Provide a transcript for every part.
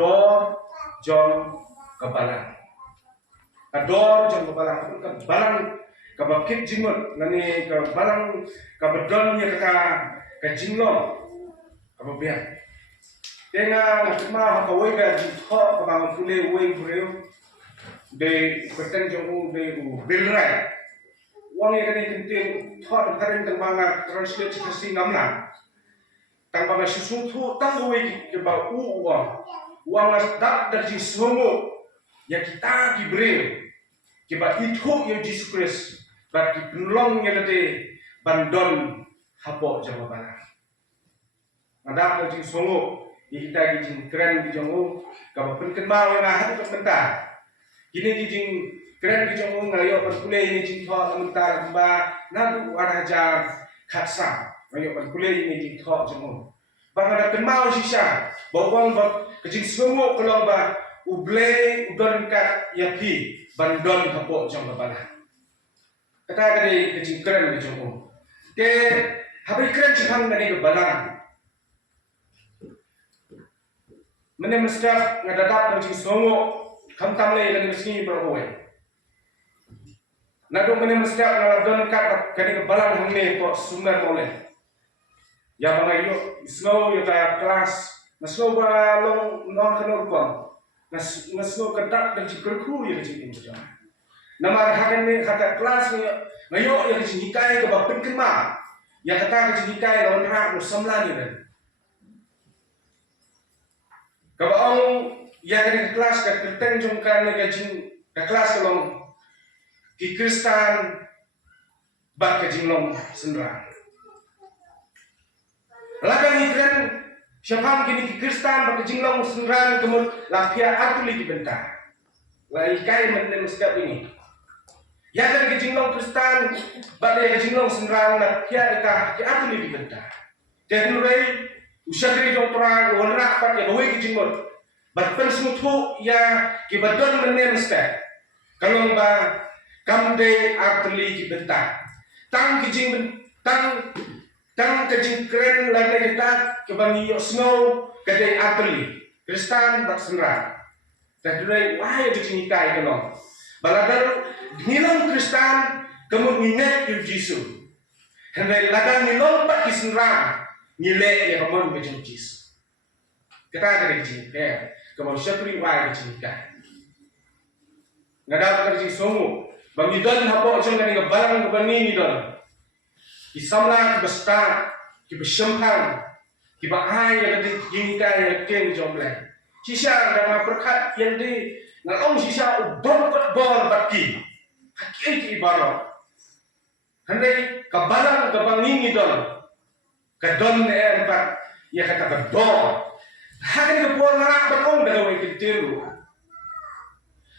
DOR, JONG, BALANG. DOR, JONG, BALANG. BALANG kabakit jimut nani BALANG kabadon nya ka jinglong kababian. Tenga nakma hakawai ka jitho kabang fule wei breu de kweten jong de bilrai. Wang yang kini tintin thot karen tembanga translate kasi ngamna. Tembanga susutu tangwe ke ba uang as dak dari semua ya kita kibreu ke ba itu yang Jesus Christ ba ki penolong yang tadi bandon hapo jawaban. Ada dari semua kita kijing keren kijong ka penken mau na hatu pentar. Kini kijing keren kijong ngayo perkule ini jingtho mentar ba nadu araja khatsa ngayo perkule ini jingtho jong. Bang ada kenal sisa bawang ba kijing semua kolong ba uble udon kat yapi bandon hapo jong bala. Kata kali kijing keren kijong. Ke habi keren chang nani ke balang. Mene mestap ngadadap kijing semua kamtam le lagi sini berbuat. Nado mene mestap ngadon kat kani ke balang hangne ko sumber boleh. Ya bangayo snow yo ta kelas nasno ba long non kanor ko. Nasno kadak dan cikerku ya kecil ini. Nama hakan ni kata kelas ni ngayo ya kecil hikai ke bapin kema. Ya kata kecil hikai lawan rak no samlan ni. Kabaong ya kini kelas ke kerten jongkan ni kecil ke kelas long ki Kristen bak kecil long sendra. Lagan ikran siapam kini ki Kristen bak kecil long sendra kemud lapia atuli ki benta. Lai kai men meskap ini. Ya kan kecil long Kristen bak dia kecil long sendra lapia ika ki atuli ki benta. Teknologi usahri jong perang wanrak pat ya bawa kecil mud. Bat pensemutu ya ki badon men meskap. Kalau ba kamde atuli ki benta. Tang kecil tang kecil keren lagi kita kebangi snow kedai atli Kristen bersenra. Dan dulu wahai kecil nikai kalau baladar nilang Kristen kamu ingat Yesus. Hendak ladang nilang pak kisenra nilai yang kamu kecil Yesus. Kita ada kecil nikai kamu syukuri wahai kecil nikai. Ngadap kecil semua bangidon hapo jong kani balang kebani nidon. Kisamla kibasta kibasyampang kibaai yang diinginkan yang ken jomble. Sisa dengan perkat yang di ngalong sisa ubon bor baki. Hakiki baro. Handai kabalang kabangin idon. Kadon empat ya kata kedor. Hakin kepor ngarak berong dalam ikintiru.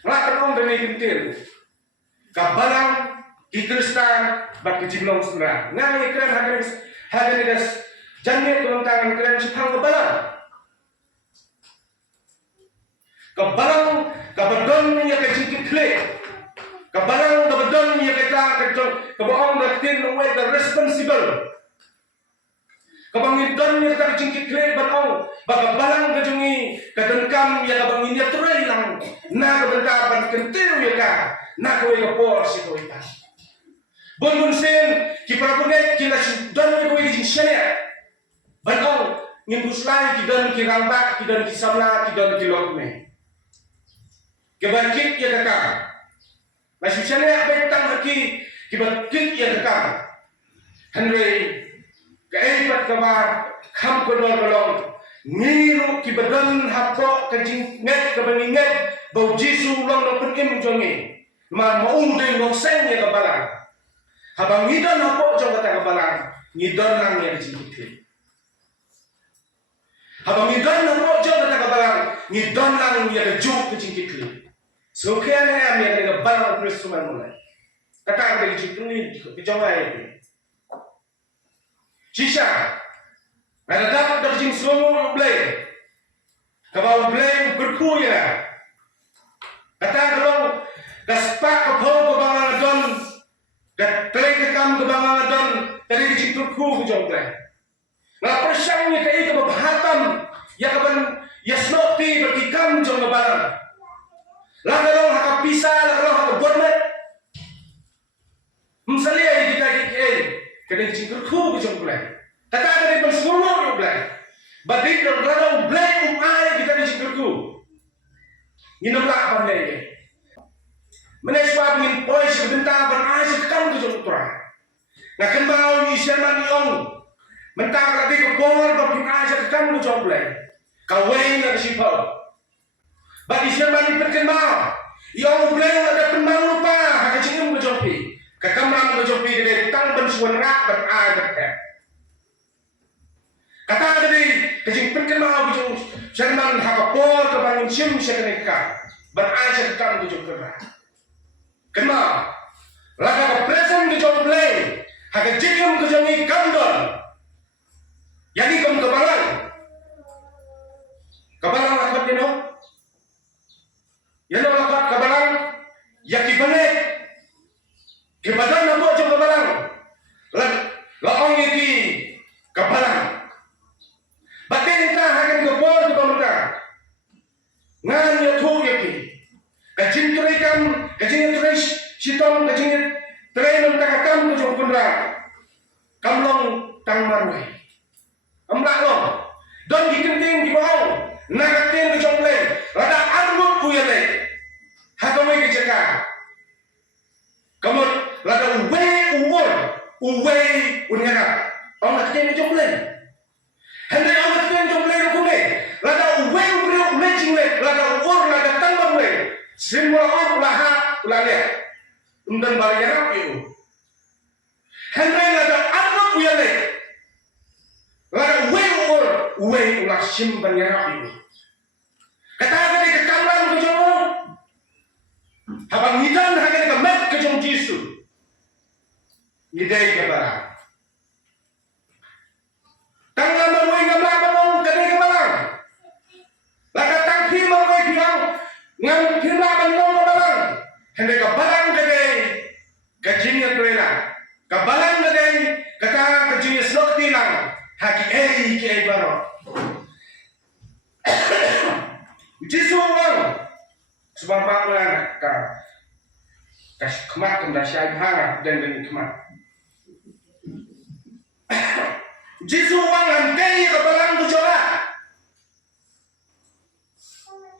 Ngarak berong dalam ikintiru. Kabalang ki Kristen bat kecilong sendiri. Ngai keren hagen gas jangan tolong tangan keren sepang kebalang. Kebalang kabadon nya kecil kle. Kebalang kabadon nya kita kecil kebaong datin away the responsible. Kabangidon nya kita kecil kle batong bakabalang kejungi kadengkam ya kabangin ya turai lang. Na kabenta ban kentiu ya ka. Na kowe kapor si kowe ta. Bon sen ki prapunet ki la don ko ki shania banong ngimbuslai ki don ki ramba ki don ki samla ki don ki lokme ke barkit ya kaka la shania betang ki barkit ya kaka henry ke eipat kama kham ko do kolong niru ki badan hapo ka jing nget ka baninget bau jisu long no penim jonge ma maung de long sen ya kabala. Habang ngidon hapo jong kata kabalang, ngidon lang yang dicingkit. Habang ngidon hapo jong kata kabalang, ngidon lang yang kejuk kecingkit. So kaya na yang kabalang terus suman mulai. Kata ang dicingkit ni kejong ay. Sisa, ada dapat terjing semua blame. Kabau blame berkuya. Kata kalau kaspak kapau kabangan don. Kali kekam kebangan dan dari jikutku kejongkle. Ngapa syangnya kai ke bahatam ya kapan ya snoti berkika kam jong balang. Laga long haka pisa, laga long haka buat met. Misalnya kita kadang cingkur ku jong belai. Kata ada di semua belai. Badik dong laga belai ai kita di cingkur ku. Minum lah apa ni? Menespa ingin poin sebentar berai sekam tu jong turah. Nak kembali isyaman yong. Mentang lagi ke bawah bagi ai sekam tu jong belai. Kawin nak sifat. Bagi isyaman perkenal. Yong belai ada penang lupa. Hak cingkum ke jong pi. Kekamram ke jong pi dari tang bensuan rak berai berkat. Kata tadi kecing perkenal ke jong. Isyaman hak bawah ke bangun sim sekenikah. Berai sekam tu jong kerah. Kenal, laga present ke jom play, haga jikim ke jongi kandol, yani kom kabalang lakat ni no, yano lakat kabalang, yaki banek, kebadan nabo jom kabalang, laong yaki kabalang, batin ta haga ngepor ke pemerintah, ngan yathuk yaki. Kajing turikan, kajing turis, sitong kajing tray nang takakam ko jong kunra. Kamlong tang marway. Amla long. Don gikenting di bawah. Nagatin ko jong play. Rada armut ko yan eh. Hagamay kajaka. Kamot rada uway unyara. Ang nagatin ko jong play. Hindi ang nagatin jong play ko ne. Rada uway jing le. Rada rada tambang le. Semua orang lahat ulalnya, undan barang itu. Henry lada anak punya le, lada way ulah sim barang itu. Kata kata ke kamran ke jomo, habang hidan hanya ke mat ke jom Yesus, hidai ke barang. Tanggal manuai ngamla banong kene ke barang, lada tangki manuai biang. Ngan kira bandong kabalang, hendak kabalang kadai, kajinya tuena, kabalang kadai, kata kajinya slok tilang, haki ki baro. Jisu orang, sebab bangla kas kemat kena syai hang dan demi kemat. Jisu orang andai kabalang tujuan,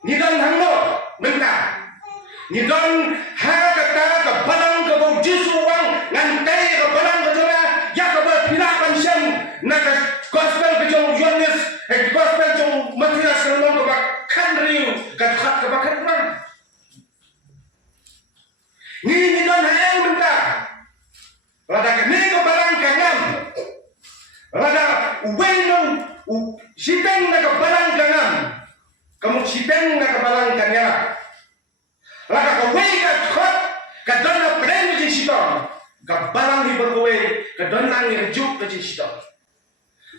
nidang hangno. Bentar, ni don kata ke balang ke bau Jisu wang ngantai ke balang ke jala ya ke berpirakan syam nak gospel ke jong Yohanes gospel jong Matias selong ke bakkan riu ke bakkan orang ni don hayang bentar lada ke ni ke balang kangam lada wenong siteng nak ke balang kangam kamu siteng nak ke balang kanya laka kawai ka khot ka donna prem ji sito ka barang hi berkawai ka donna ngi juk ka ji sito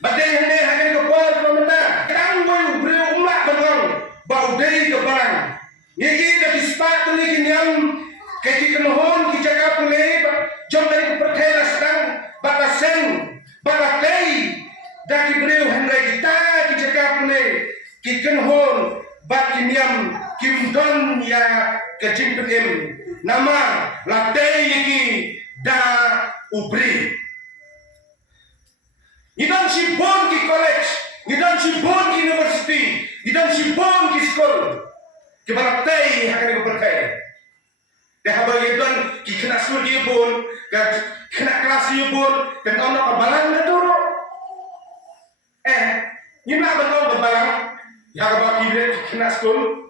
badai hande hagen ka por ko mena kang boy bre umla bangang bau dei ka barang ngi ka dispat ni kinyam ka ki kanhon ki jaga pule jom dari ka perkhela sedang batasen batai daki bre hande kita ki jaga pule ki kanhon bat kinyam kim don ya kecing pekem nama latei yaki da ubri ngidam si bon ki college ngidam si bon ki university ngidam si bon ki school ki balatei hakane ko perkai dah habang don ki kena school ki bon kena kelas ki bon dan ono ka balang na duro nyina ba balang ya ba ki kena school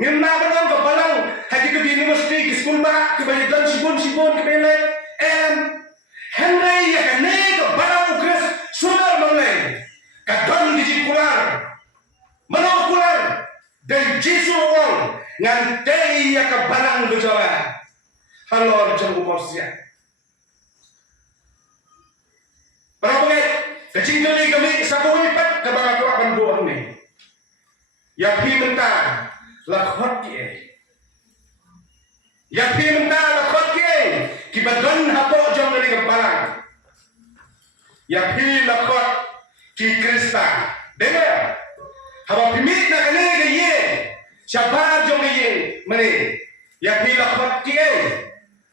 ngena banang ke balang haji ke university ke school ba ke banyak dan sibon ke bele henry ya kan ke balang ukres sudah mengenai kadang dijikular menokular dan Yesus orang ngantai ya ke balang berjalan halor janggu morsia para pengen kecing kami sabu lipat ke balang tua banduan ni ya pi mentah lakhot ki ya pi menta lakhot ki badon hapo jom dari kebalang ya pi lakhot ki krista dengar haba pimit na kene ye Syabar jong yin mani. Ya pilak mat kiye.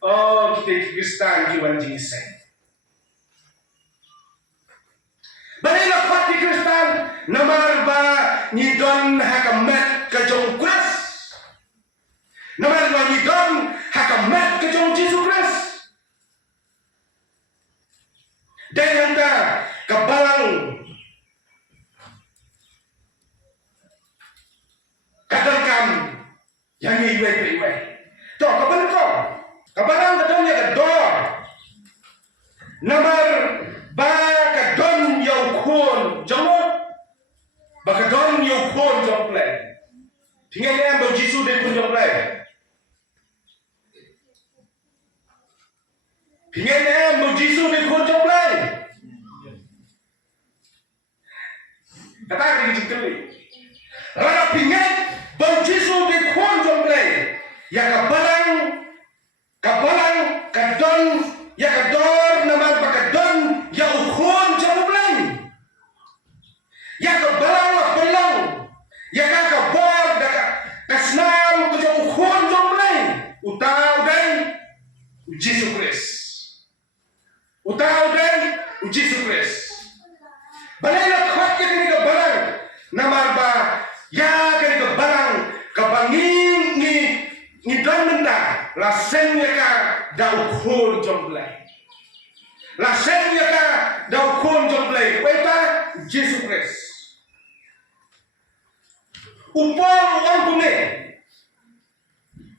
Oh kita Kristen kiwan jinsen. Bani lapat di Kristen namar ba nyidon hakamet ke jong Kris. Namar ba nyidon hakamet ke jong Yesus Kris. Dan anda kebalang kadangkan yang iwe. Toh kabalang kau. Kabalang kadangnya ke DOR. Namar ba kadon yau kun jomot. Ba kadon yau kun jomplay. Tinggal yang bau Yesus dia kun jomplay. Tinggal yang bau Yesus dia kun jomplay. Kata lagi jengkeli. Rada pingat bau Yesus dia kun jomplay. Ya kabalang kadon ya kador namar ba kadon yau kun jomplay. Ya kabalang belang. Ya kabor kasnam ke jong kun jomplay. Utau dan Yesus Kristus. Utau dan Yesus Kristus. Balai khot ke ni ke barang namar ba ya ke ke barang ke bangin ni don menta la sen ya ka dau khon jomblai. La sen ya ka dau khon jomblai. Peta Yesus Kristus. Upang orang tune.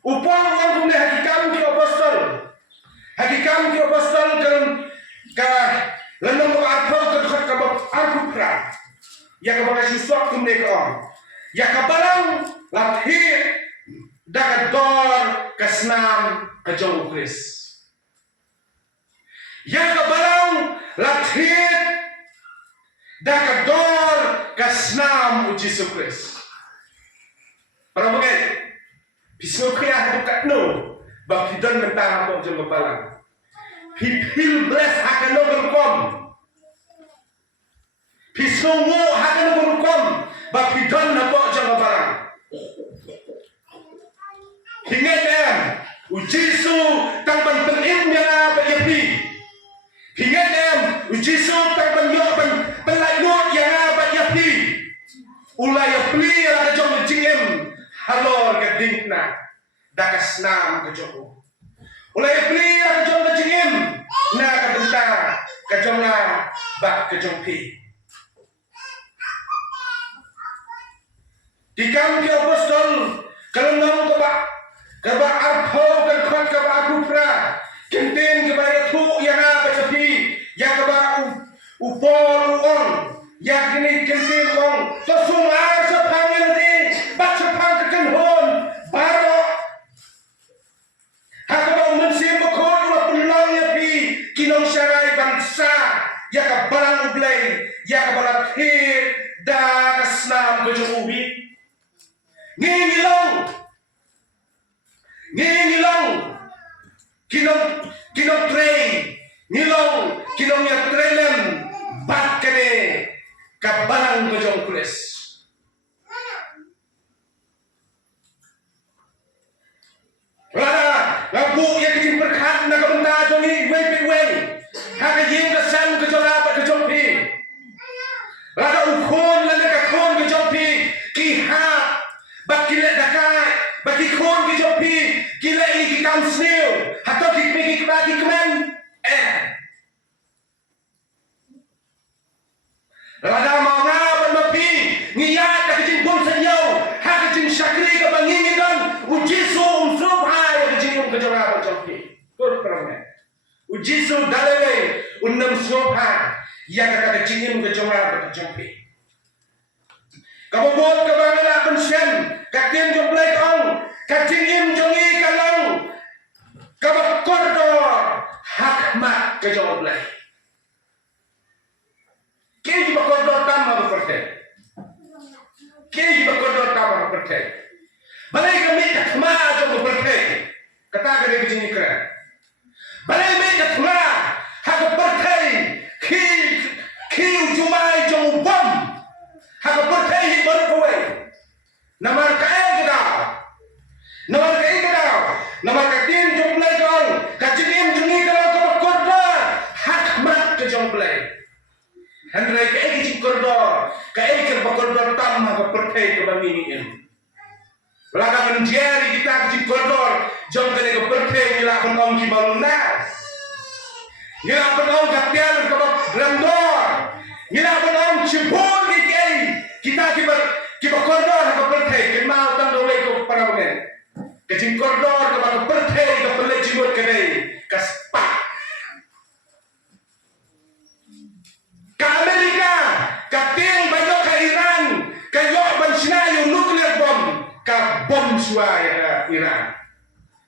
Upang orang tune hakikam ki apostol. Hakikam ki apostol ka Lenong ko arpo ke dekat ke arpo pra. Ya ke bawah siswa kumne ke on. Ya ke balang lahir dak DOR ke senam ke jong Kris. Ya ke balang lahir dak DOR ke senam Yesus Kris. Para bagai pisau kaya dekat no. Bab hidan mentah apa jong balang. Hil bless akan berkom. Pisau mo akan berkom. Bapidon nampak jangan barang. Hingat em. Ujisu tangpan penim yang apa yapi. Hingat em. Ujisu tangpan yok penlayot yang apa yapi. Ulai yapli yang ada jom jingem. Halor ke dingna. Dakas nam ke joko. Ulai beli yang kejong kejengim, na kedenta kejong na bak kejong pi. Dikam ki apostol kalendang kebak arpo dan kuat kebak akupra, kentin kebak tu yang apa tapi yang kebak upol uang, yang kini kentin uang, tosumar sepangin ni, bak sepang kekenhon, barok. Hakabang mensim bukod ulah pulang ya pi kinong syarai bangsa ya ka balang ublay ya ka balang hit da kasnam kejuhi ngilong kinong train ngilong kinong ya trailen bat kene ka balang kejong Kris. Rada ngabu ya kecil berkat nak benda jongi wei. Hak yin ke san ke jora ke jompi. Rada ukon la ka kon ke jompi ki ha bakile dakai baki kon ke jompi kile iki kam snil hato ki bagi kemen Rada mau ngapan mapi ngiyat ka kecil pun senyau hak kecil syakri ke bangin dan ujisu kejora berjumpi, tur kerana ujisu dalai unam sopa yang kata kecingin kejora berjumpi. Kamu buat kebanggaan pensiun, katin jumpai kong, kacingin jongi kalau kamu koridor hakmat kejora. Kini juga koridor tambah berpercaya. Kini juga koridor tambah berpercaya. Balai kami hakmat jom berpercaya. Kata gede kecing keren. Balai mereka tua, hak berkai, ki ujumai jom bom, hak berkai baru kue. Namar kaya kita, Laga menjadi kita di koridor jom kene ke perke ngila penong ki balunda. Ngila penong katian ke grandor. Ngila penong cimpur ki kei. Kita ki koridor ke perke ke mau tang do ko para men. Ke jing koridor ke perke ke perle jimut kene ke spa. Ke Amerika, ke tiang banyak ke Iran, ke yok bencina yung nuklear bomb. Ka bom suai Iran.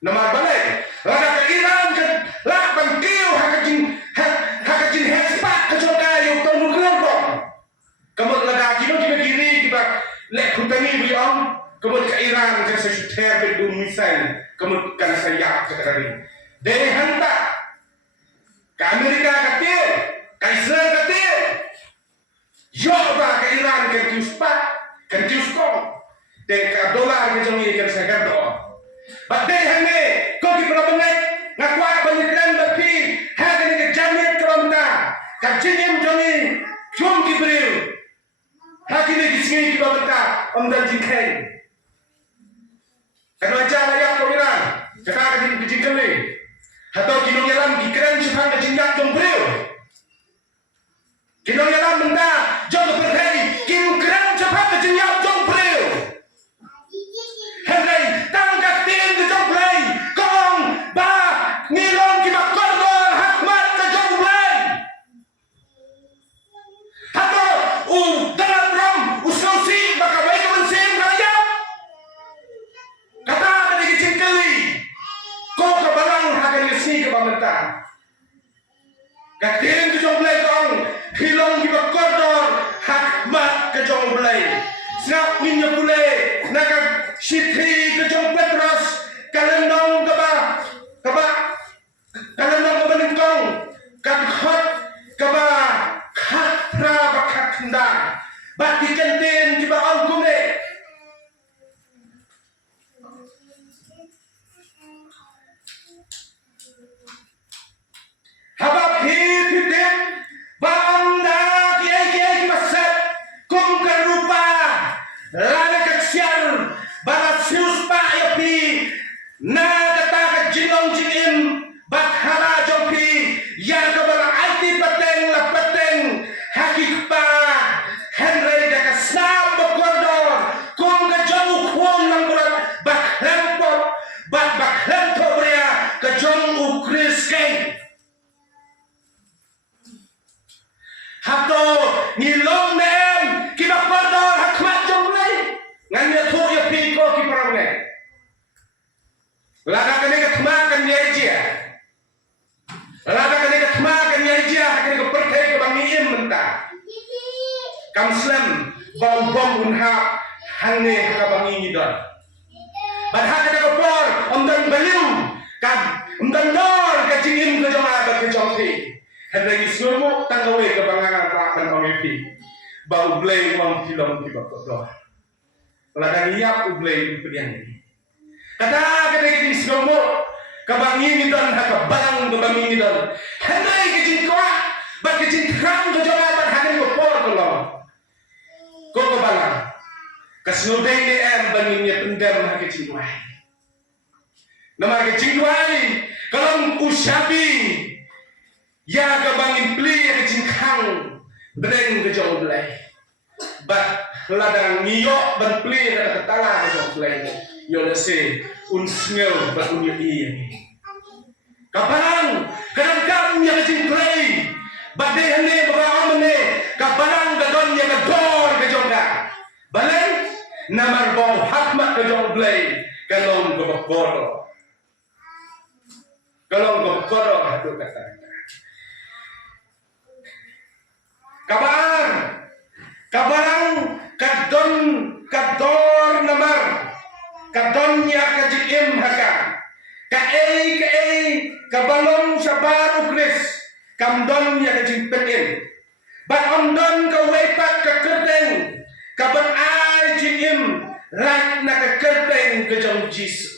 Nama balik. Laga ke Iran ke lak bangkiu hakajin hespak ke jokai yung tong nuklear bom. Kamut laga kino kiri kita lek kutani biong. Kamut ke Iran ke sesuter bedung misal. Kamut kan saya ke tadi. Deh hantar ke Amerika ke tiang, ke Israel ke tiang. Yok ba ke Iran ke kiuspak, ke kiuskong. Dekat dolar ke jongi ke segar doa. Badai hane kau ki berabungai ngakuat penyidikan berpi hagani ke jamit keromta kajingim jongi cum ki beriu hakini kisingi ki babenta omdan jingkai kadang aja layak kau Iran kata kajing kejingkeli atau kinong yalam ki keren supaya kejingkat jom beriu kinong yalam benda jom berhenti kinong keren supaya kejingkat jom beriu. Henry, tangkap tim ke jong play. Kong, ba, ngilong kita koridor hakmat ke jong play. Hato, Donald Trump, ususi, baka baik kemensim kaya. Kata kena kecil kali. Kau ke balang hakan kesini ke pemerintah. Katim ke jong play kong, ngilong kita koridor hakmat ke jong play. Snap minyak pulai, nak Syitri ke jong Petros kalendong kaba kalendong ke benengkong kadkhot kaba khatra bakat kenda bati kenten kiba angkume habab hipitim banda kiai kibaset kum karupa lana kaksian barat sius pak yapi na kata ke jinong jingim bakhala jompi ya ke balang IT peteng la peteng hakik pa Henry da ke snam bokordor kum ke jong ukwon nang berat baklento bria ke jong ukris keng hato ngilong nem kita kordor hakmat jong lay nganya tu ya piko ki parane laga kene ke thmakan yaijia laga kene ke thmakan yaijia kene ke perthai ke bangim menta kamslam bom unha hangne ka bangi don badha kene ke por omdan baliu kam omdan dor ke jingim ke joma ba ke jomti henry isnomo tangawe ke bangangan rakan omepi bau blay wang tilong ki bakodor Laga niap ublay upedian ini. Kata kita isnomo kabangi midon haka balang kabangi midon. Henai kejin kuah, bak kejin kram kejongapan hakin kopor kolong. Kau balang. Kasnudai ni banginya pendam haka kejin kuah. Nama kejin kuah ni kalau usabi ya kabangin pli kejin kang bedeng kejong ublay. But ladang ngiyok ban pli kata ketala kejong ublay. Yo lese unsngel ba unyo iya ni. Kabalang kadang-kadang yang kejing play. Badai hane baga amne kabalang gadon yang DOR kejong ka. Balang namar bau hakmat kejong play kalong gobokodo. Kalong gobokodo hadu kata. Kabarang kador namar kadonnya kajim haka kabalong sabar ukris kamdonnya kajim petin bat ondon kawepat kekerteng kaban ai jim rak na kekerteng kejong jisu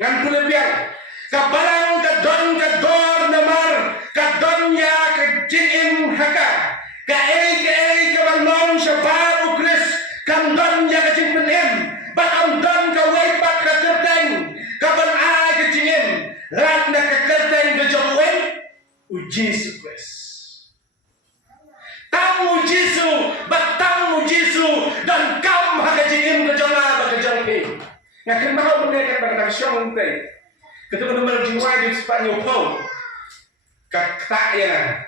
ngan pula biang kabarang kador namar kadonnya kajim haka kabalong sabar ukris kamdon ya kajing penim Bat ông don ka wei pat ka kerteng ka ban ai ka cingin rat na ka kerteng ka jong wen u Jesus Christ. Tamu Jesu, batang Jesu dan kam haka jingin ke janga ba ke jangpi. Ngakan mau menekat pada syong te. Ketua nomor jiwa di Spanyol pau. Kata ya.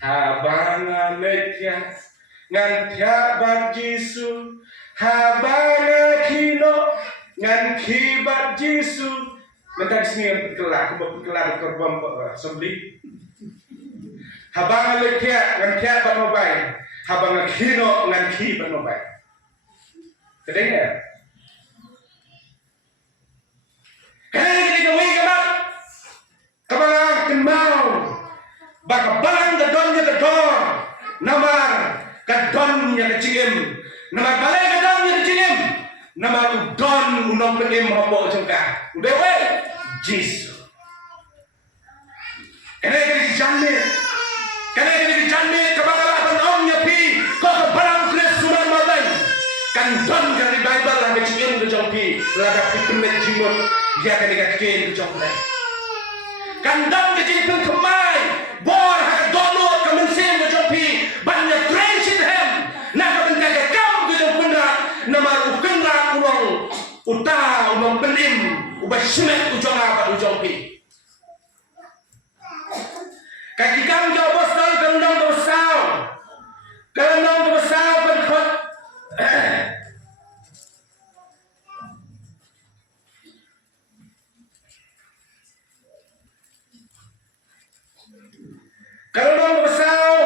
Habanga metia ngan tiabat Jesu. Habanga kino ngan kibat Jesu. Mentak sini kelak korban sembeli. Habang lekya ngan kya ban mobile, habang kino ngan ki ban mobile. Kedengar? Kaya kita wei kamat, kabalang kenmau, baka balang gadonnya gedor, namar gadonnya kecingim, namar balai gadonnya kecingim, namar udon unong penim hopo jengka, udah wei, Jesus. Kaya kita jamin. Karena ini dijanji kebakaran omnya pi kau kebarang kres suran malai kan don dari Bible lah kecingin ke jompi laga pikemet jimut dia kan dikatakan ke jompi kan don kecing pun kemai bor hak donut kemensim ke jompi banyak trenching hem nak kebentak kam ke jompi nama ukendra ulong uta ulong penim ubah semet ujong apa ujompi kaki kam jauh bos dan kendang bersau berkot. Kendang bersau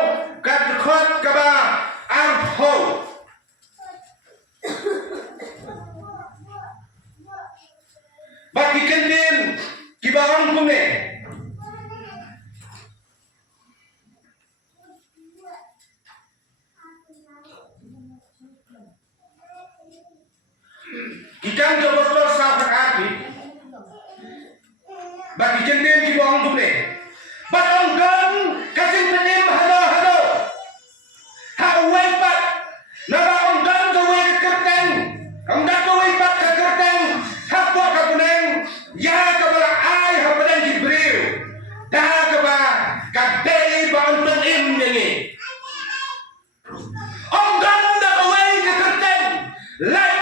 berkot kaba arho. Bagi kendin kibarang kume. Ikan jobos dosa berarti bagi jendin di bawah duble. Batang gan kasing penim hado. Hawai pat naba onggan gawe kerteng. Onggan gawe pat ke kerteng. Hapo ka kuneng ya ka bala ai hapadang Jibril. Dah ka ba ka dei ba on penim ni. Onggan da gawe ke kerteng. Lai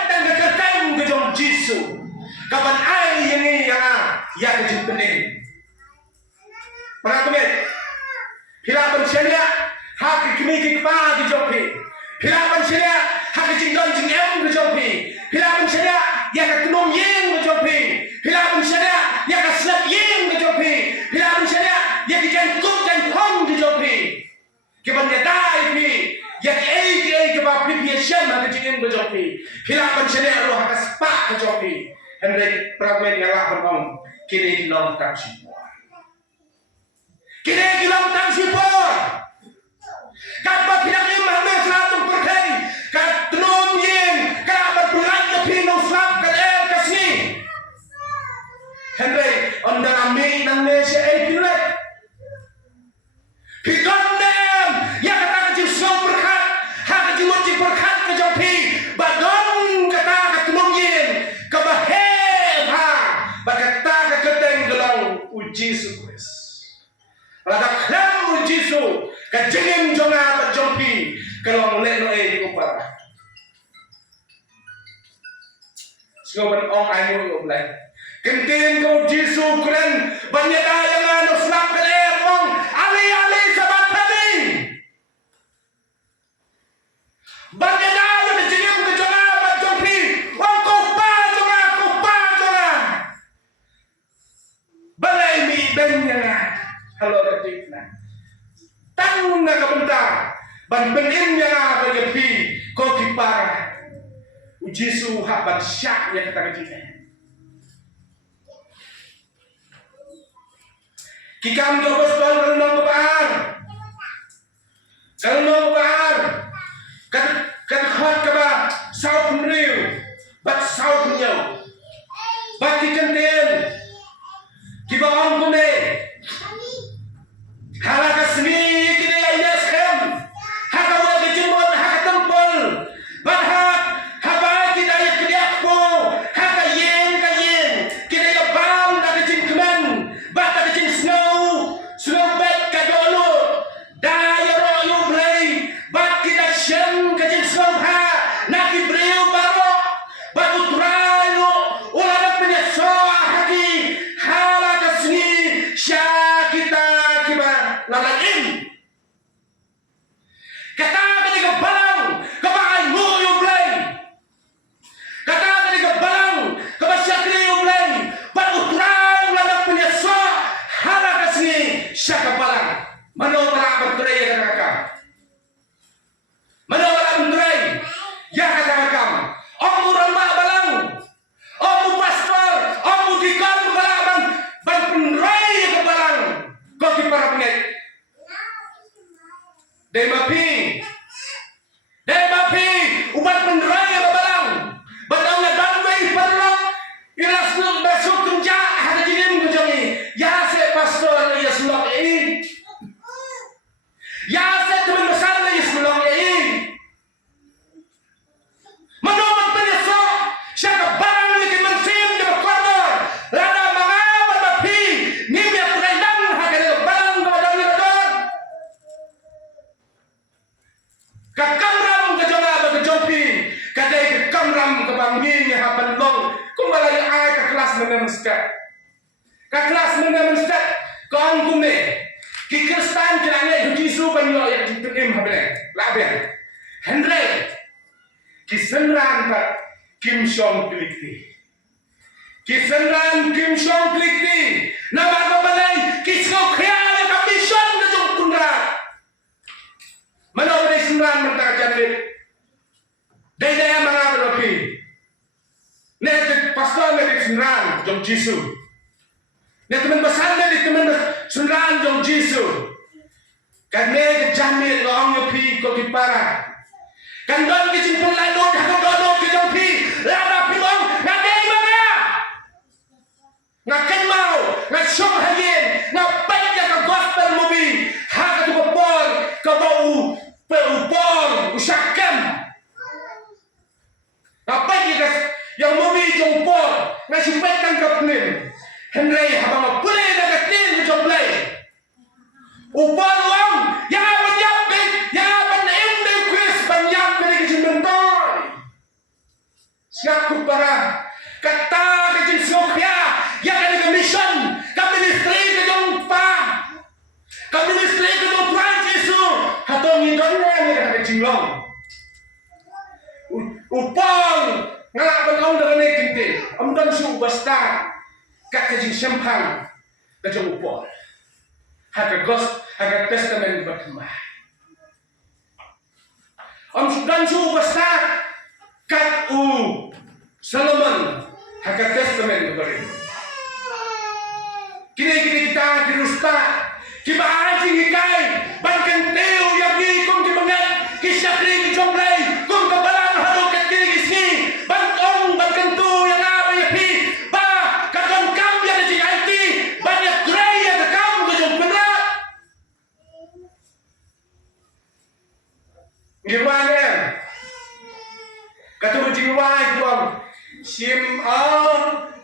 Jesu, kapan ai yang ni ya kejut pening. Pernah kemet, hilapan selia, hak kemi kikpa kejopi, hilapan selia, hak kejingdon jingem kejopi, hilapan selia, ya kekenum yeng kejopi, hilapan selia, ya keslap yeng kejopi, hilapan selia, ya kejengkuk dan pong kejopi, kepan ya dai pi. Yang ai kebab pipi syam hak jingem kejopi, hilapan selia roh hak sepak kejopi. Henry pramen yang lah berong kini kilom tang sipor. Kini kilom tang sipor. Kapa pinang imah me selatung perkai. Kat tenum yen. Kapa berbulan lebih nung selap kat kasni. Henry ondang ambil nang me si ai pilet. Pikon dem. Ya kata kecil song berkat. Hak kecil wajib berkat kejopi. Badon kata kat tenum yen. Kabah Bakata keteng gelang Jesus Christ. Lada klam Jesus kajengim jonga bajompi kalau lek di kupara. Sekarang orang ayu ngoblay. Kentin ko Jesus kren banyak yang anu slap keler ong ali sabat tadi. Banyak yang kajengim ke jonga bajompi. Wong kupa jonga. Balai mi benya halo ketikna tang na kabenta ban benin yang bagi pi ko kipara ujisu hak ban syak yang kata ketika kikam jobos ban renong kebar kan khot kaba sau penriu bat sau penyau bagi kentin Kiba orang kume, halaka seni kini ayas kem, haka wajib jumon haka tempel, berhak step. Ka kelas men step kong kumne. Ki Kristan kelane Yesus banyo yang ditem habene. Laben. Henry ki senran ka Kim Jong klikti. Ki senran Kim Jong klikti. Nama ko balay ki so kaya ka mission na jong kunra. Mano ba senran man ta janit. Daya mga berapi. Net pastor net senran jong Yesus. Net teman besar net teman senran jong Yesus. Kan net jamit loong yopi ko kipara. Kan don ke simpul lai don ha don ke jong pi. La da pi ong na dei mana. Na kan mau, na shong hayen, na pai ka gospel movie. Ha ka tu por, ka bau pe upor usakam. Apa yang movie jong por na simpet kan kapnin Henry habang pulay na katin jong play upor wang yang banyak yang banyak ng quiz banyak ng mentor siap para kata kecil sokya yang ada mission kami ministry ke jong pa kami ministry ke jong Tuhan Yesus hatong indon na kecil long upang ngalak batong dengan kintin amdan su basta kat kajing sempang kajing upor haka gos haka testament bertambah amdan su basta kat Solomon haka testament berberi kini kita dirusta kiba ajing ikai bankan teo yang di kong kibangat kisah kri jomplay kong kabalang gimana? Kata berjiwai tuang sim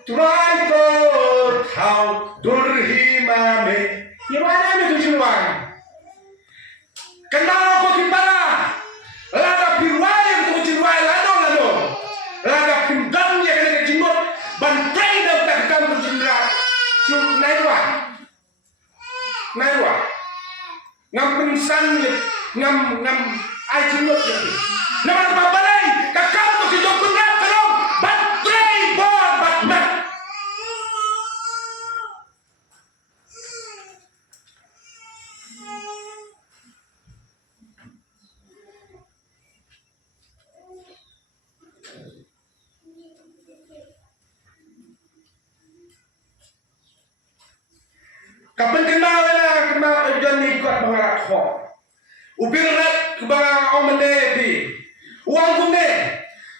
turai to thau durhima me. Gimana itu jiwai? Kenal kau kimpara? Lada pirwai itu berjiwai lado. Lada pindam yang kena jimut bantai dah tak kam berjimra. Cuma naikwa. Ngam pensan ngam ai jimut jadi. Nama babalai kakak tu si jokun ram kalong bantai bor batmat. Kapan kenal Johnny kuat mengarak ho. Ubirat kebarang orang mendepi. Uang kumne.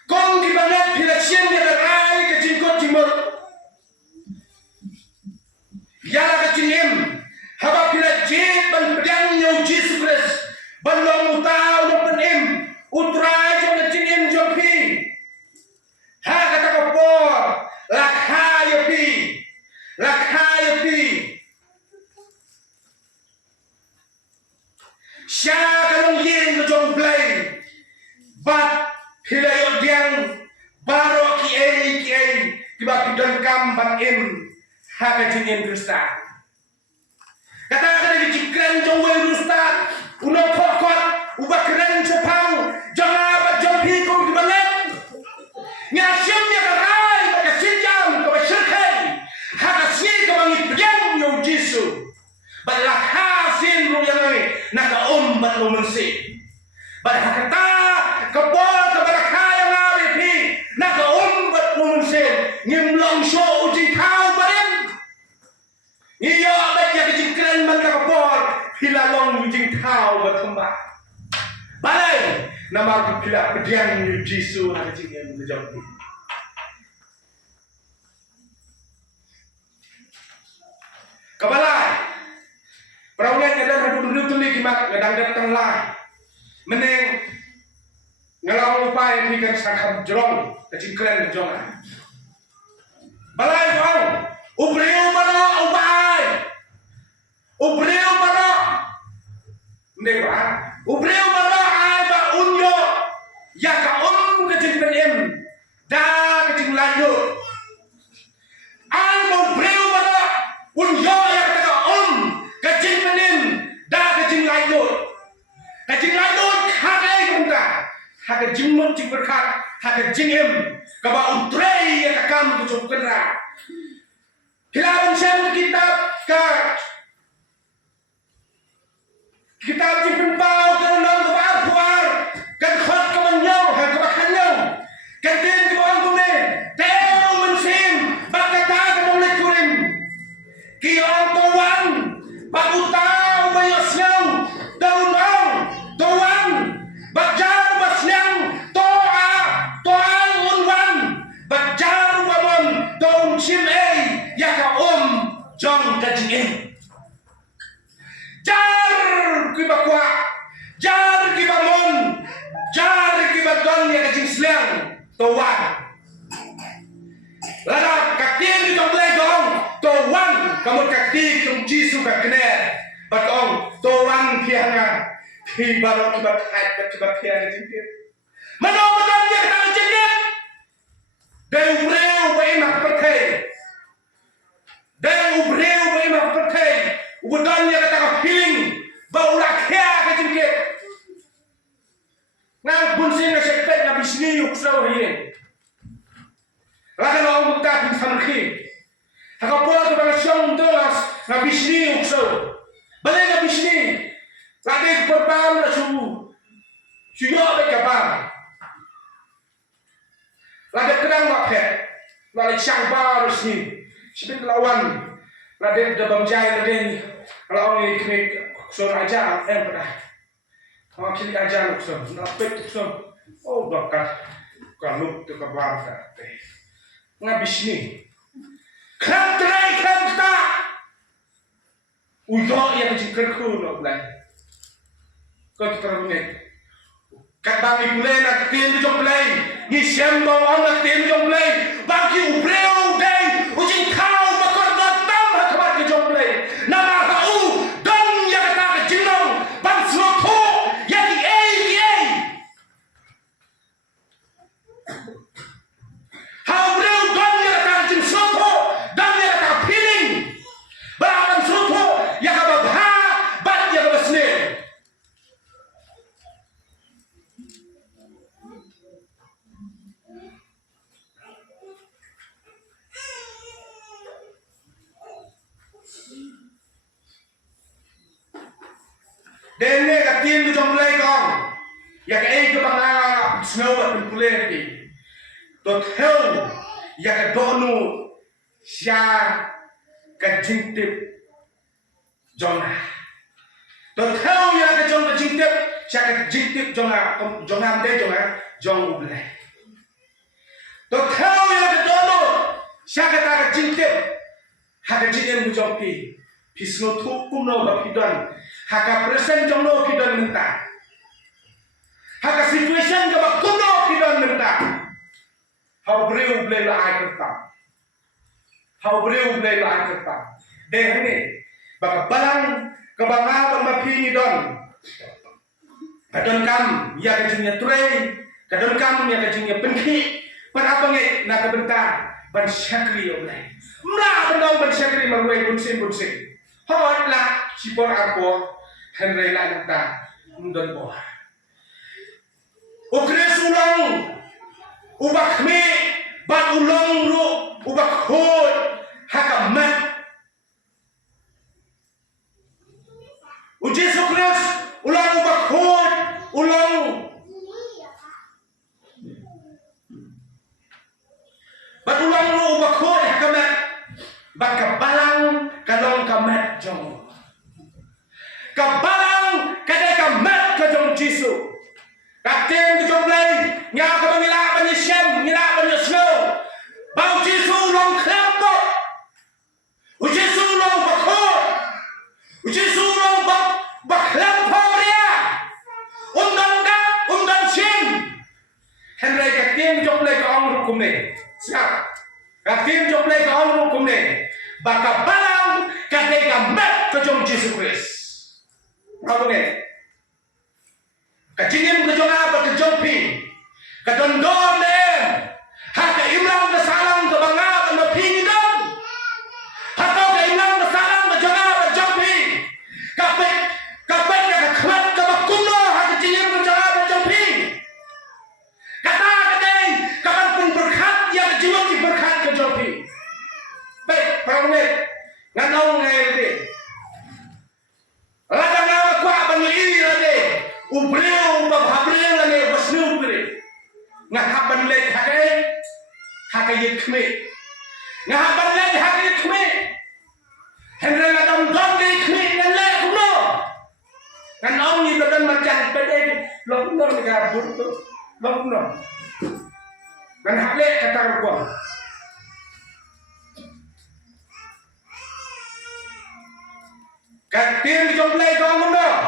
Kong kibangat hilasian yang berai ke jingkot timur. Yala ke jingim. Haba pilat jid ban pedang yang Yesus Kristus. Ban long utau yang penim. Utrai jom ke jingim jom pi. Ha kata kopor. Lakha yopi. Lakha yopi. Sya kalong yin ke jong play bat hilayot diang baro kiai tiba kidan kam ban im ha ka jingin Krista kata di jikran jong wei Krista uno pokot ubah keren sepang jong abat jong pikung di balet nyasim ya karai ka sinjam ka syirkai ha ka si ka bangi pedang yo Yesus balak hasil ru yang ni nak ummat lu mensi balak kata kebal keberkah yang nabi pi nak ummat lu mensi ngimlong show uji kau bareng iya baca kejingkran man kebal hilalong uji kau bertambah balai nama kepilak pediang Yesus nak kejingkan menjawab kebalai Perawat ada duduk tuli kimak gadang datang lah, meneng ngalau upaya pikir sakam jerong kecingkran jerong. Balai kau, ubriu mana upaya, ubriu mana, ndewa, ubriu mana ay ba unyo, ya ka kecingkran dah kecing layu, ay ke jingim ke ba utrei ya kakam ke jokera kilaban siam kitab ke kitab jimpin pau ke nang ke ba puar kan khot ke menyau ha ke ba khanyau kan tin ke ba ngune teu mensim ba kata ke dong lekurim ki ong tuan ba utau ba yosnyau daun ong tuan ba jar ba snyang toa toan unwan ba jar ba mon daun chim ei ya ka jong ka jingim jar ki ba kwa jar ki ba mon jar ki ba don ya ka jing slang tuan lada kakti jong le gong tuan kamu kakti jong jisu ka kene ba ong tuan pianga ki ba ro ki ba hai ba ki ba pianga jingim mano don ya ka jingim deu reu ba ina perthei deu reu ba ina perthei udon ya ka feeling ba ula khia ka jingim nang bunsin na sekpet na bisni ukso hiye lakan ong bukta bin samkhi hakapola to bang syong dolas na bisni ukso bale na bisni lagi perpam na suyo be kabam lagi kerang wapet lagi syang bar resmi sibin lawan lagi dabam jai lagi kalau ni kini so aja pada kalau kini aja so na pet so oh bakal kalau tu kabar kate ngabisni khatrai khata uyo ya jikir ku no blai ko terang ni kat bang ibule na tin jong blai ni sem bang ang na tin jong blai bang ki ubreu dai ujin khao bakor da tam hathbat ki jong blai na ma ka u don ya ka ka jinong bang so tho ya ki ei how real don ya ka jin so tho don ya ka feeling ba bang so tho ya ka ba bat ya ka basne dene ka tin ku jong blai kong ya ka ei ka bang na snow at pule ki to theu ya ka donu sya ka jintip jona to theu ya ka jong ka jintip sya ka jintip jona jongam de jona jong blai to theu ya ka donu sya ka ta ka jintip ha ka jingem ku jong ki pisno thu kumno ba pidon haka present jongno kidon menta haka situation ka ba kumno kidon menta how brave blay la ai kerta how brave blay la ai kerta de hene baka balang ka banga bang mapini don kadon kam ya ka jinya trei kadon kam ya ka jinya penki para bangai na ka benta ban syakri oleh mla bandong ban syakri marwai bunsin hot la sipor arpo henry la nata ndon bo ukre sulong ubak me bat ulong ru ubak hot hakamat uji sukres ulang ubak hot ulong bat ulang ru ubak hot hakamat baka balang kalong kamat jong kabalang kadai kamat ka jong jisu katen jong blai nya ka mangila ban yesem ngila ban yesno bau jisu long klampo u jisu long bakho u jisu long baklampo ria undan sim henry katen jong blai ka ong hukum ne siap katen jong blai ka ong hukum ne baka balang kadai kamat ka jong jisu Kristus apa ni? Kacingin ke jong apa ke jompi, ke dondon dem, haka imlang ke salam ke bangga ke mapini dong, atau ke imlang ke salam ke jong apa jompi, kapek ya ke kelat ke bakuno haka cingin ke jong apa jompi, kata kadai ngahaban le hakai yekme ngahaban le hakai yekme henry ladam don de yekme nan le kuno kan ong ni badan macam pede lokno ga burto lokno dan hakle kata ko các tiên trong play con không đâu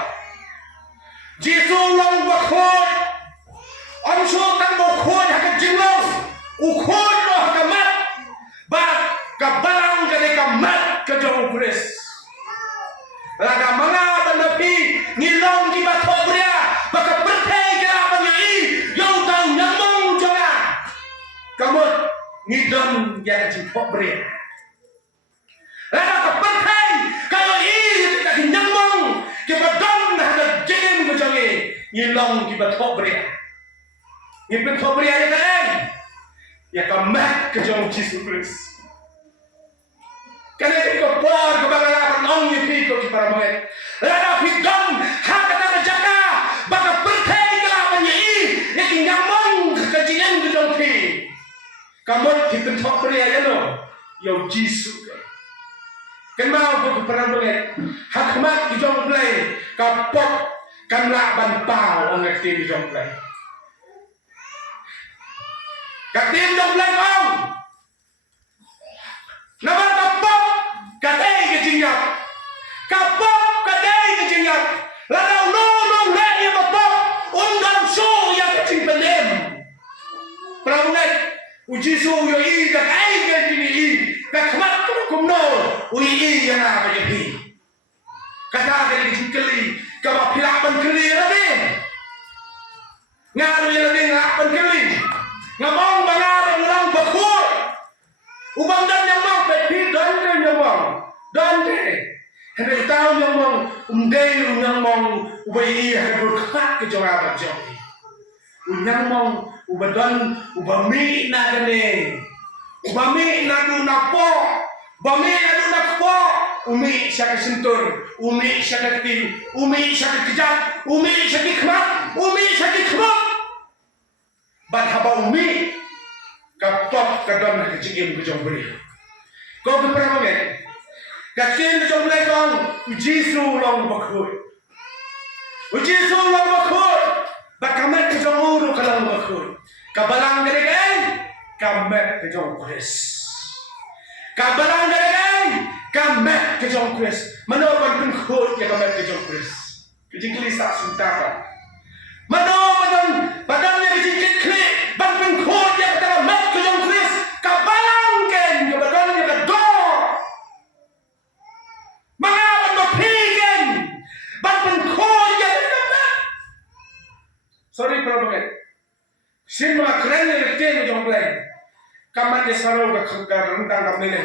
Giêsu long bậc khôi ông số tăng bậc khôi hay cái chính long u khôi nó cái mắt và cái balang cái mắt cái trong Christ là cái mana tanapi ni long di batok dia baka pertai ke apa ni yo tau nyamong jangan kamu ni dom yang jipok bria là cái pertai kalau cái nyamong cái bật đông là cái game của chúng mình nhìn lòng cái bật thọ bria nhìn bật thọ bria như thế này ya cái mắt cái trong Jesus Christ cái này có power của bạn là bạn ông như phi của kita ramai là phi đông hai cái jaga baka pertai cái apa ni cái nyamong cái jingan của trong phi kamu cái bật thọ bria ya lo yo Jesus kenal aku pernah melihat hakmat di jong play kapok kanla banpau orang tim di jong play kat tim jong play kau nama kapok kadai ke jingat kapok kadai ke jingat lalu no le ye kapok undang show yang kecil pendem pernah melihat uji show yo i dak ai ke ini kakmat kumno ui yang apa jadi kata dari kali kalau pilapan kali lagi ngaru yang lagi ngapan kali ngomong bangar orang berkur ubang dan yang mau bepi dan yang mau dan deh hendak tahu yang mau yang mau ubai berkat ke jawab jawab yang mau ubadan ubami nagane ubami nadu napo bami nadu napo umi syaka sentur umi syaka ti umi syaka kejat umi syaka khmat umi syaka khmat ban haba umi kapok kadon kejim kejong beri kau berapa menit kacin kejong beri kau Giêsu long bakhoi Giêsu long bakhoi bakamet kejong uru kalang bakhoi kabalang gere kan kamet kejong Christ kabalang gere kamet ke jong Christ manoban pun khot ya kamet ke jong Christ kejing kli sak sutapa manoban badannya kejing kli ban pun khot ya kamet ke jong Christ kabalang ken ke badannya ke DOR mangawan bapigen ban pun khot ya kamet sorry problem sinma keren ya ke jong play kamat ya sarau ka rentang kami ni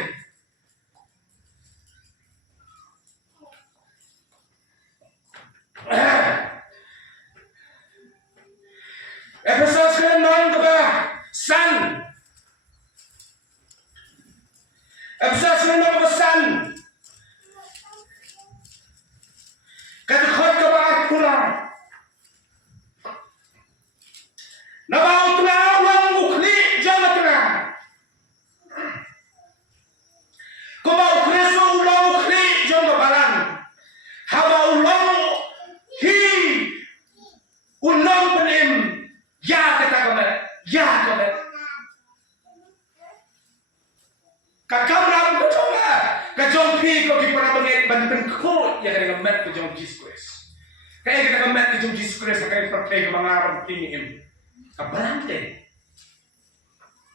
Efesus ke 6 ke san Efesus ke 6 ke san kata khot ke akulah nabau tengah wang ukli jangan tengah kau bau kreso ulang ukli jangan balang haba ulang hi ulang penim ya kata kamet ya kamet kakam ram kau kajong pi kau di para pengen banten kau ya kata kamet kajong Jesus Christ kaya kata kamet kajong Jesus Christ kaya percaya ke mangaran tinggi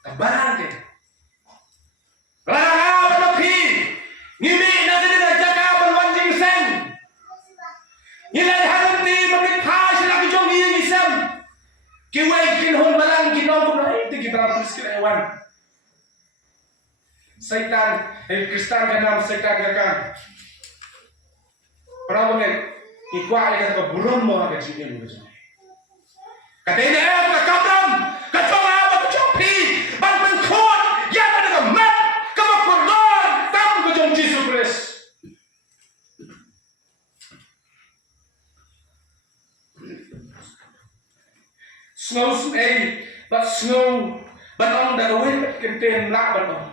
kabarante larang apa pi ngimi nasi dengan jaga berwanjing sen nilai haranti memikha sila kejong yang isam kiwai kinhon balang kinong itu kita harus kirawan Satan Kristan ka nam Satan ka kan problem ikuai ka burung mo ka jingin mo katanya ka kabram ka chonga ba ka chopi ban ban khot ya ka ka mat ka ba perdon tam ka jong Jesus Christ snows but snow ban ong da win kenten la ban ong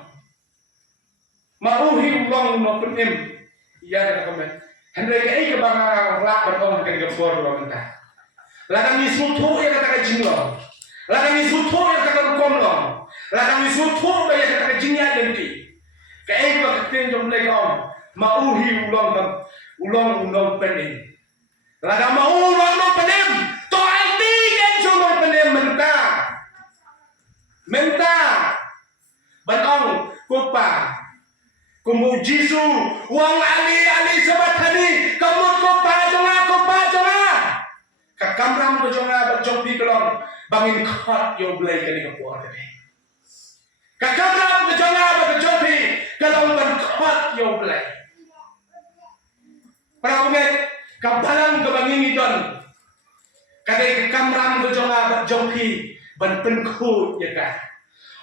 mauhi long no penim ya da komen Henry ke ai ke banga la ban ong ke ke bor lo menta la kami sutu ya kata jinglo la kami sutu ya kata kom lo la kami sutu ya kata jingya nanti ke ai ke kenten jom le om mauhi ulong penim la kami mau ulong penim to alti ken jom penim menta ban ong kupa kumu Jisu wang ali sabatani kamu kupa jonga kakamram ko jonga bajong pi kolong bangin khat yo blai kani ko por tadi kakamram ko jonga bajong pi kolong ban khat yo blai para umet kabalang ko bangin idon kadai kakamram ko jonga bajong pi ban pen khu ya ka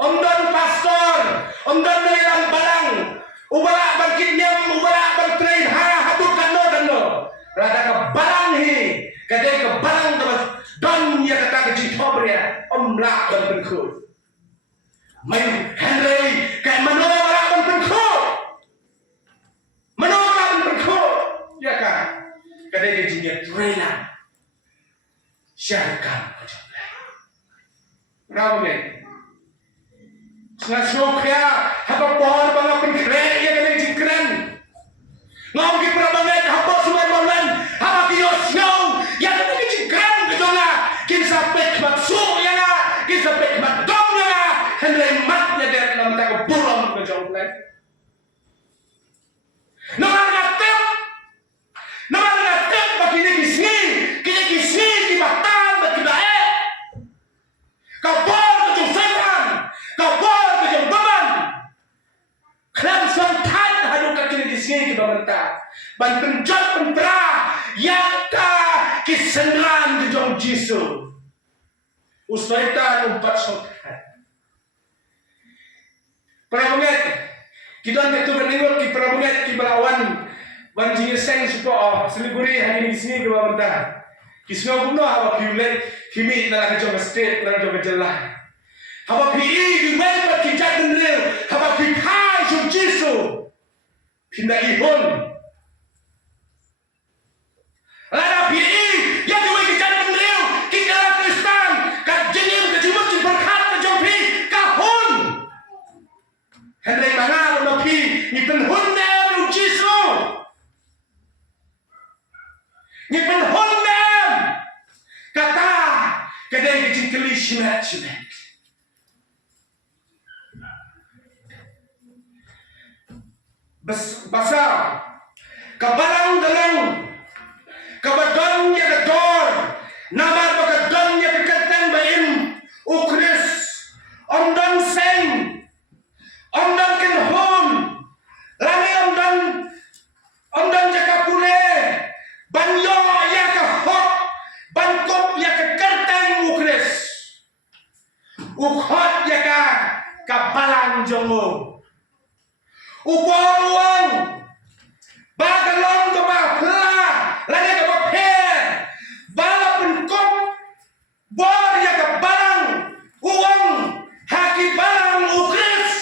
om don pastor om don dalam balang ubala bangkit nyam ubala bangtrain habuk kano rada ka balang hi kadai ka balang don ya kata ke jitobria om la ban pen khu mai Henry kai mano la ban pen khu ya ka kadai ke jinya trailer syarkan macam Ramen. Sengaja kaya apa pohon bangga penkeren ia kena jingkeren. Ngau ki prabangan apa semua malan apa kios ngau yang kena jingkeren kejona kin sampai kemat su ya na kin sampai kemat dom ya na hendak matnya dia dalam tak burung kejong plan. Nomor ngatep bagi ni kisni ki batam bagi bae. Kabor kejong setan, kabor kejong beban. Kelam santai hadu kaki kisni ki bamenta. Ban penjat pentra yang ka kisendran kejong Jisu. Usaitan umpat sotan. Peramungat kita nak tu menengok ki peramungat ki belawan ban jinseng supo seliguri hari ni sini ke bamenta. Kisno puno hawa piulet kimi na ka jong state na jong jelah. Hawa pi di welpat ki jatan real hawa pi kai jong Jisu. Pinda ihon. Lada pi yang di ki jatan real ki kala Kristen ka jenim ke jimut ki berkat ke jong pi ka hun. Henry mana no pi ni pen hun na jong Jisu. Ni pen hun kata kadai kecil keli simat. Basar kabalang dalang kabadon ya ke DOR nama kabadon ya ke keten baim ukris omdan seng omdan kenhon lani omdan jakapule banyo ya ke hok Bangkok ya ke kerteng ukris ukhot ya ka balang jongo upor uang bagalong ke bahla lagi ke bapher bala penkop bor ya ke balang uang haki balang ukris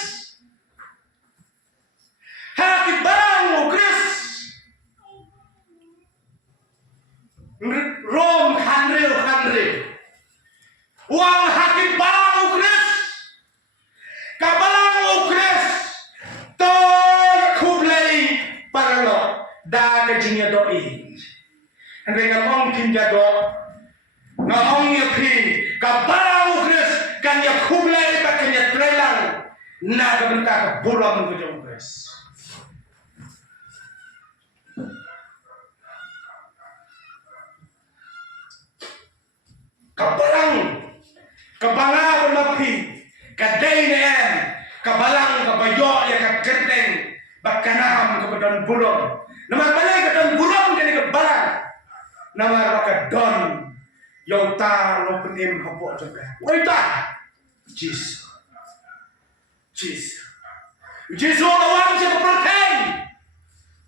Rom khandril uang hakim balang ukris kabalang ukris to kublai paralo da ke jinya doi ande ngamong kinja do ngomong ya pri kabalang ukris kan ya kublai paknya trelang na ke bentak buram ke ukris Kabalang berlapi, kadai nem, kabalang kabayo ya kakerteng, bakanam kebedan burung. Nama balai kebedan burung jadi kebalang. Nama bakadon, yauta lo penim habok juga. Waita, Jisu lawan siapa perteng.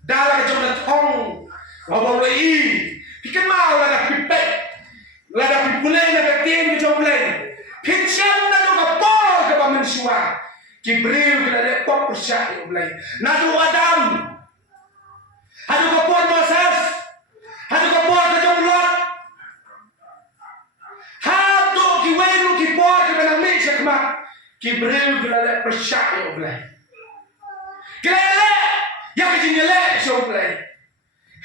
Dalam jumlah tong, habok lei, pikir mau lada pipet. Lada pipulay na katiin ke jomblay. Kitchen na do kapor ka ba mensua. Kibril ka na pop persya yo blay. Nadu Adam. Hadu kapor Moses. Hadu kapor ka jonglot. Hadu kiwenu kipor ka na mi siya kama. Kibril ka na persya yo blay. Kilele ya kijinyele siya blay.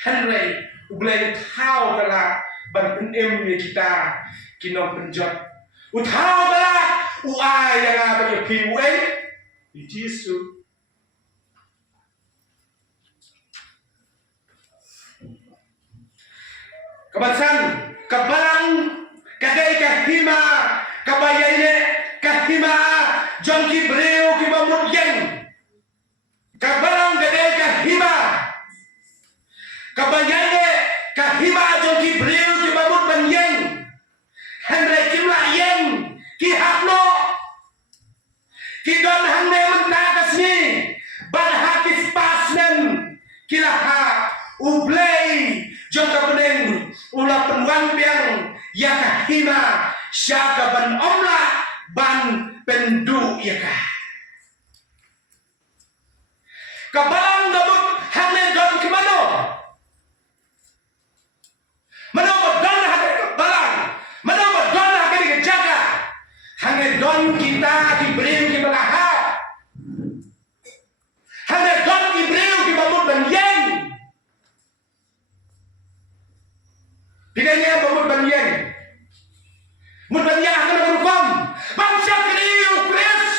Henry blay tao ka la ban penem ni kita kinong penjot. Utao ka la uay yang apa piway di Yesus. Kabasan kabalang kadai kahima kabayane kahima jong kibreu kibamut yang kabalang kadai kahima kabayane kahima jong kibreu kibamut banyeng Henry kimla yang kihapno kidon hangme mentakasni barhakis pasnen kilaha ublay jong kapeneng ulah penwan biang yakah hima syaka ban omla ban pendu yakah kabalang gabut hangne don kemano mano don hake kabalang mano don hake dijaga hangne don kita diberi di belahap hangne don diberi di bamut banyen Bidangnya bamut banyen. Mut banyen akan berhukum. Bangsa kiriu Kris.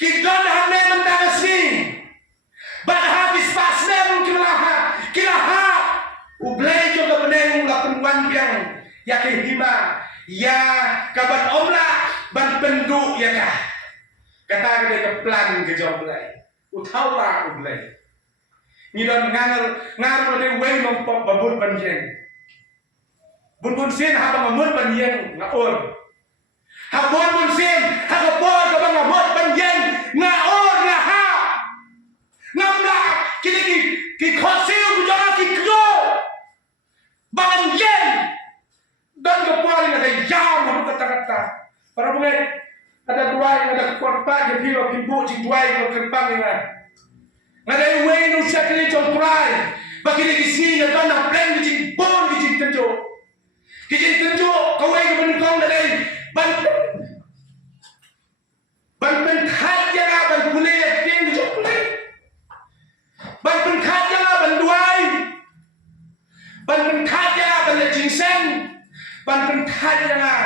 Kidon hane mentangasni. Pada habis pasnem kilaha. Ublay juga beneng lapenwan biang. Yakin hima. Ya kaban omla. Ban pendu ya kah. Kata kita ke plan ke joblay. Utaulah ublay. Ngidon ngar de way mong pop babut banyen. Bun sin ha bang banyen ngaor. Ha bun sin ha kapor ka bang banyen ngaor nga ha. Ngamla ki khosil ku jara ki kyo. Banyen dan kapor nga day jam ha kata-kata. Para bungai ada duai ada korpa je pilo kimbu ji duai ko kerpang nga. Ngadai way nung siya kali jong turay. Bagi digising na na plan kijing bon kijing tenjo. Kijing tenjo kaway ka benukong ngadai ban penthat ya nga ban kulay at ting kijong kulay. Ban penthat ya nga ban duay. Ban penthat ya nga ban lejingseng. Ban penthat ya nga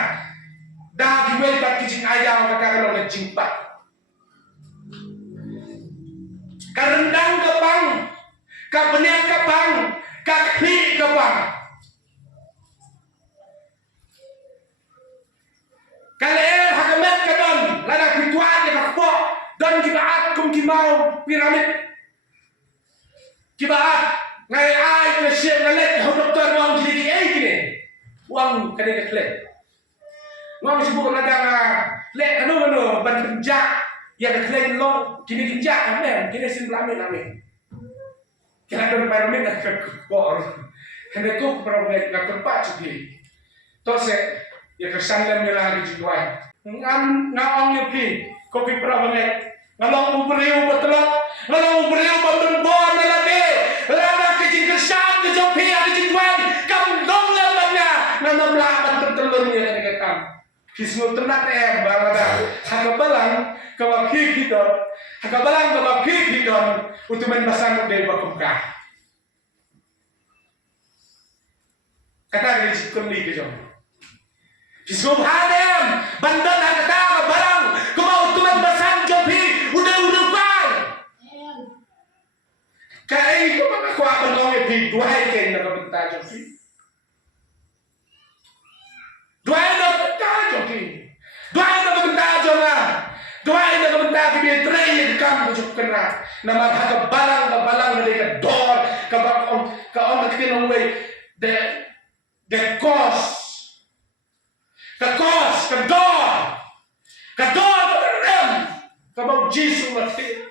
dahagi way bat kijing ayaw kakakalong lejingpat. Karendang kepang, kabenian kepang, kakhi kepang. Kalian hakamet kadon, lada kituan ya kakpo, don kibaat kum kimau piramid. Kibaat ngai ai ke siap ngalet ho doktor wang jadi ai gini. Wang kade keklet. Wang sibuk lada lek anu ban penjak ya keklaim lo kini kinjak amen kini sin lamin amin kena don pyramid nak kekor hendak tu pyramid nak tempat cuci tose ya kesanlam yang hari jual ngaong yuki kopi pyramid ngalong uberiu betelot ngalong uberiu betul bon lagi lada kecil kesan ke jopi ada jual kamdong lamanya nanam laban tertelurnya dengan kam kismu ternak balada hakabalang kabaki hidon hakabalang kabaki hidon utuman basan dari bakumka kata dari sikuli ke jom kismu hadem bandan hakata kabalang kuma utuman basan jopi udah pan kai kuma aku akan ngomong di dua hari nak bentar jopi dua nak bentar jona dua nak bentar di train kam juk kena nama hak balang dari DOR ka on kitin way the cost ka DOR ka rem ka bang Jesus mati